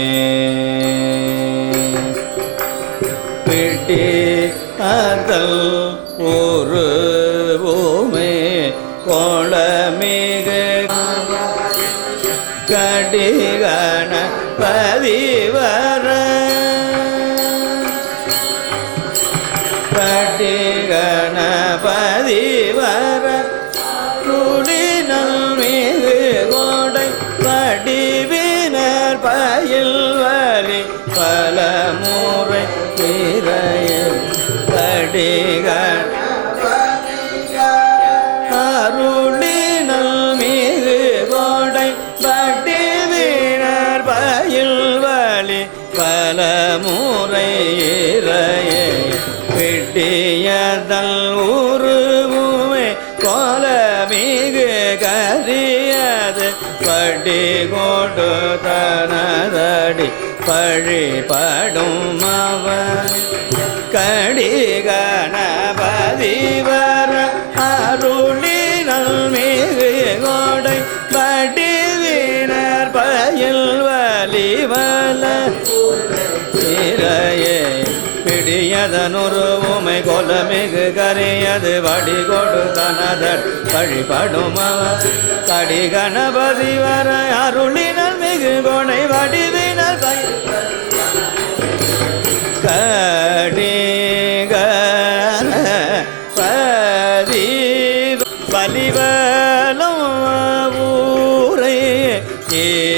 Música வழிபடும் அவர். கடி வர அருளினல் மிகு கோடை வடிவினர் பயில் வலிவல இறையே பிடியதனொரு உமை கொலமிகு கரையது வடிகொடு தனதர் வழிபடும் அவர். கடி வர அருளினல் மிகு கோடை வடி Yeah.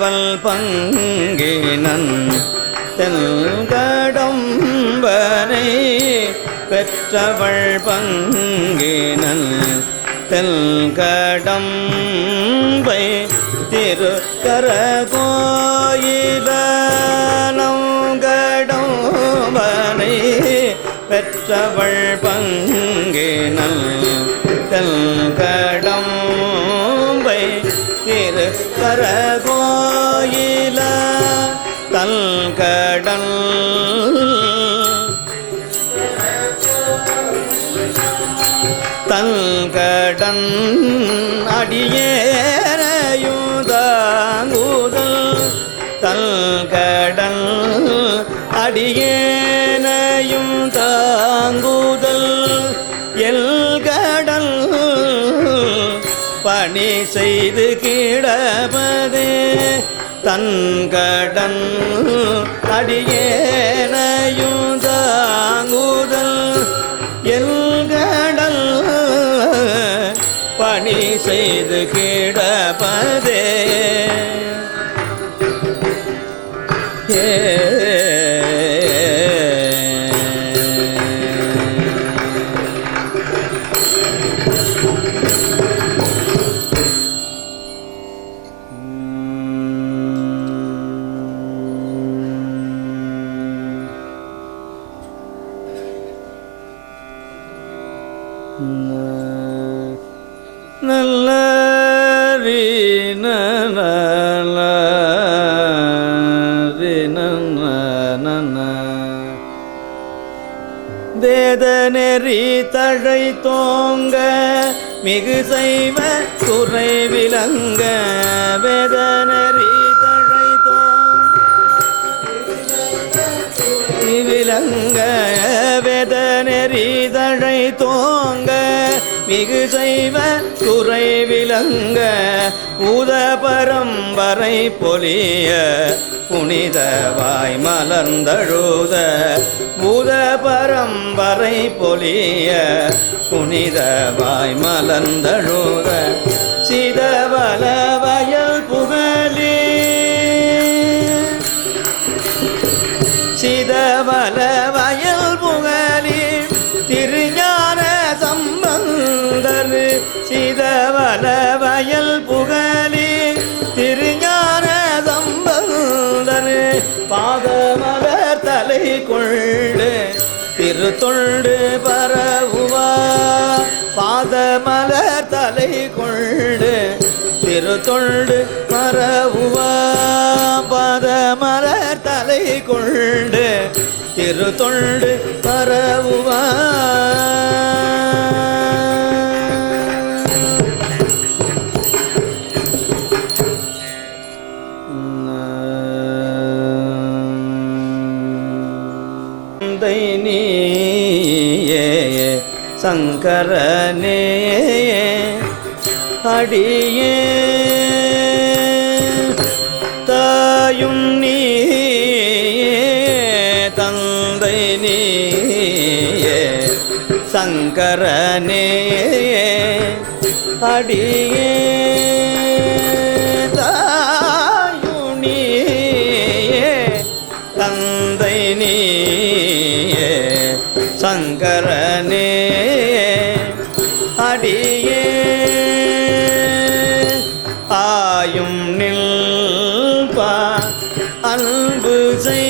பல் பங்கினன் தென்கடம்பனை பெற்றவள் பங்கினன் தென்கடம்பை திருக்கர தன் தல்கடன் அடியேரையுதாங்குதல் கடன் அடியேனையும் தாங்குதல். எல் கடல் பணி செய்து கிடப்பதே. தன்கடன் அடியே பணி செய்து கிடப்பதே வேத நெறி தழை தோங்க மிகு செய்வ துறை விளங்க. வேத நெறி தழை தோங்க விளங்க. வேத நெறி தழை தோங்க மிகு செய் உத பரம்பரை பொலிய புனிதவாய் மலர்ந்தழுத பூத பரம்பரை பொலிய புனிதவாய் மலர்ந்தழுத சிதவல மலர் தலை கொண்டு திருத்தொண்டு மரவுவாம் பாத மலர் தலை கொண்டு திருத்தொண்டு மரவுவாம் சங்கரனே. அடியே தாயும் நீ தந்தை நீ சங்கரனே அடியே அன்பு செய்வாராயும்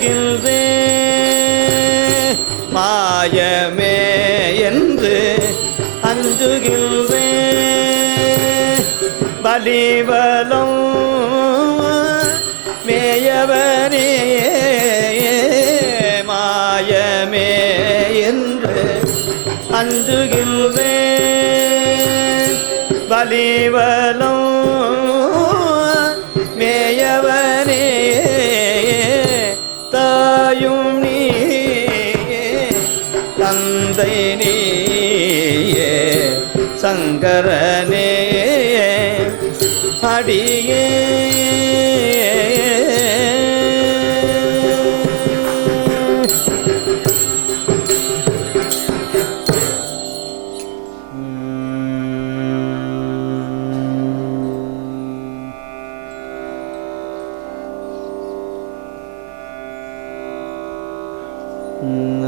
அஞ்சுகின்றே மாயமே என்று அஞ்சுகின்றே பலிவலம் மேயவனே மாயமே என்று அஞ்சுகின்றே பலிவலம் சரணே அடியே. நன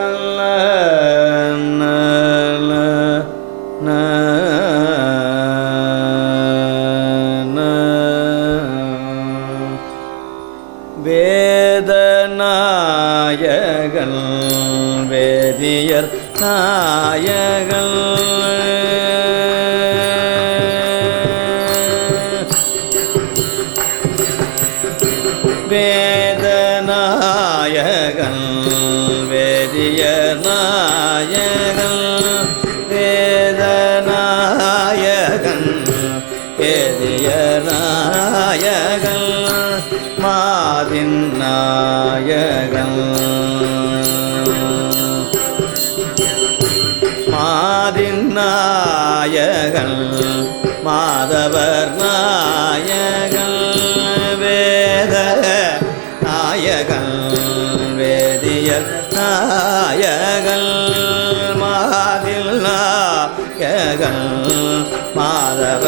மாதவ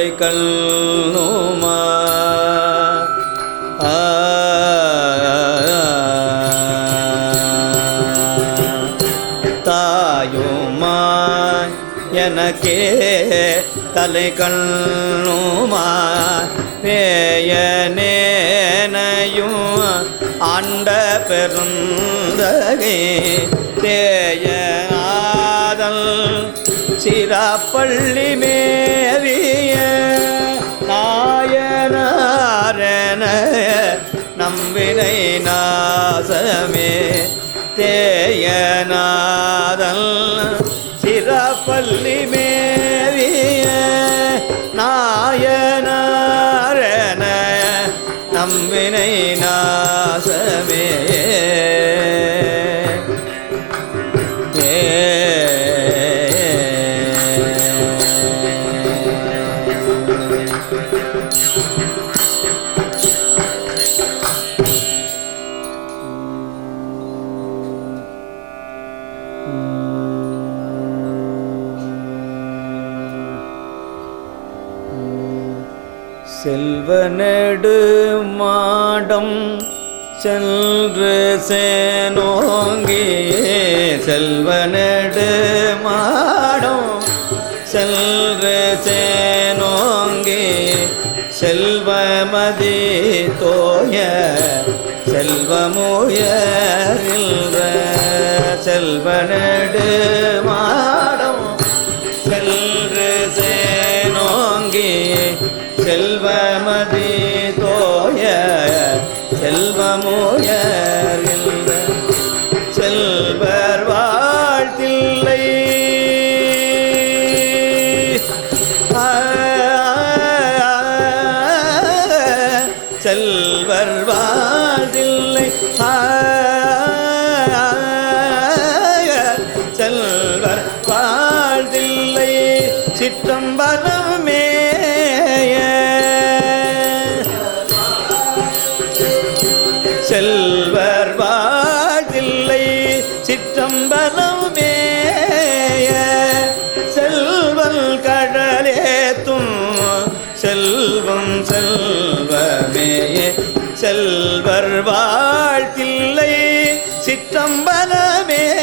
தலை கல்லுமா தாயுமாய் எனக்கே தலை கண்ணுமா? பேயனேனையும் ஆண்ட பெருந்தகை தேயநாதல் சிராப்பள்ளி மேவி நம்பினை நாசமே தேயநாதல் செல்வமதே செல்வர் வாதில்லை ஆ, alemim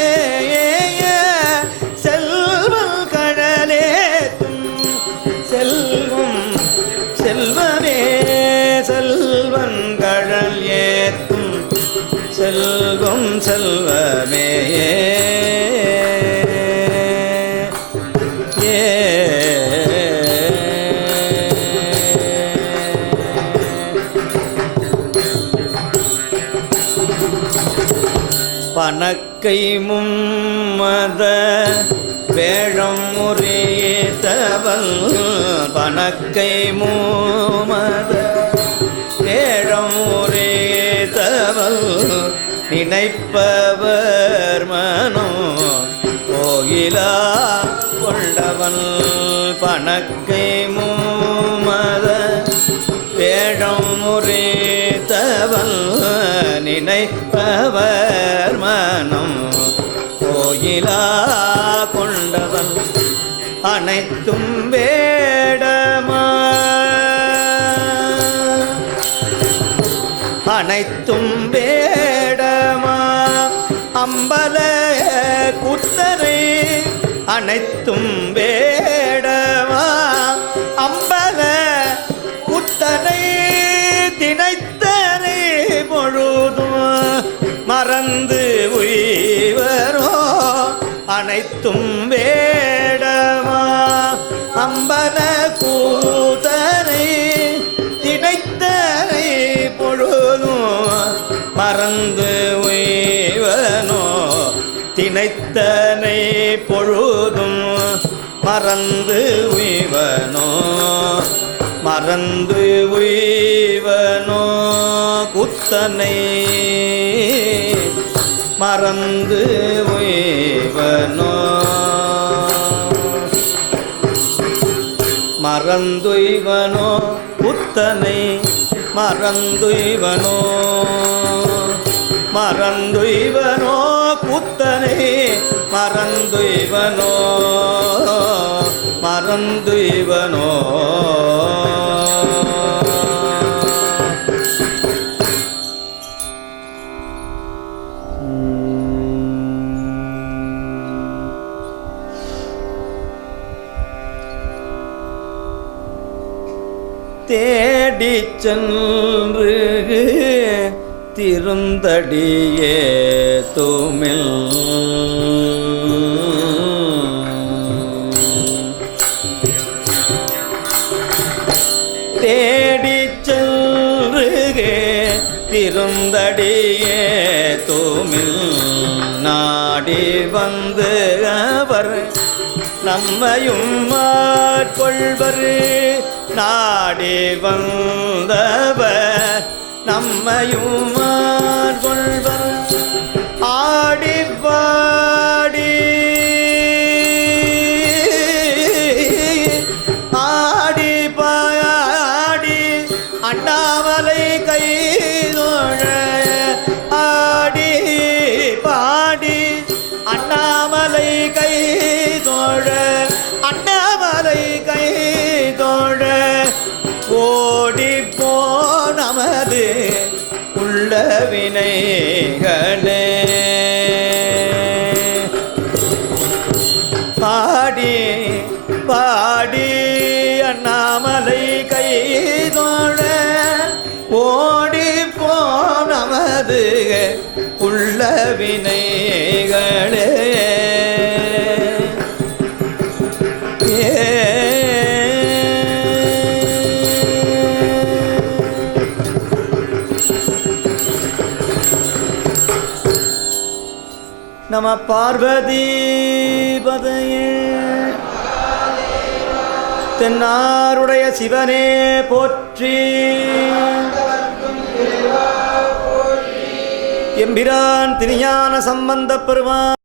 பணக்கை மும்மத வேழம் முறியத்தவல் பணக்கை மூமத வேழம் முறியத்தவல் நினைப்பவர் மனோ கோயிலா கொண்டவன் பணக்கை அனைத்தும் வேடமா? அனைத்தும் வே நினைத்தனை பொழுதும் மறந்து உய்வனோ? மறந்து உய்வனோ குத்தனை? மறந்து உய்வனோ? மறந்துய்வனோ புத்தனை மறந்துய்வனோ? மறந்துய்வனோ புத்தனை மறந்து இவனோ? மறந்து இவனோ? தேடிச் சென்று திருந்தடியே. தேடி செல்றுகே திருந்தடியே தூமில் நாடி வந்து அவர் நம்மையும் ஆட்கொள்வர். நாடி வந்தவர் நம்மையும் மா रे நம பார்வதி தென்னாருடைய சிவனே போற்றி. எம்பிரான் திருஞான சம்பந்த பெருமாடிகள்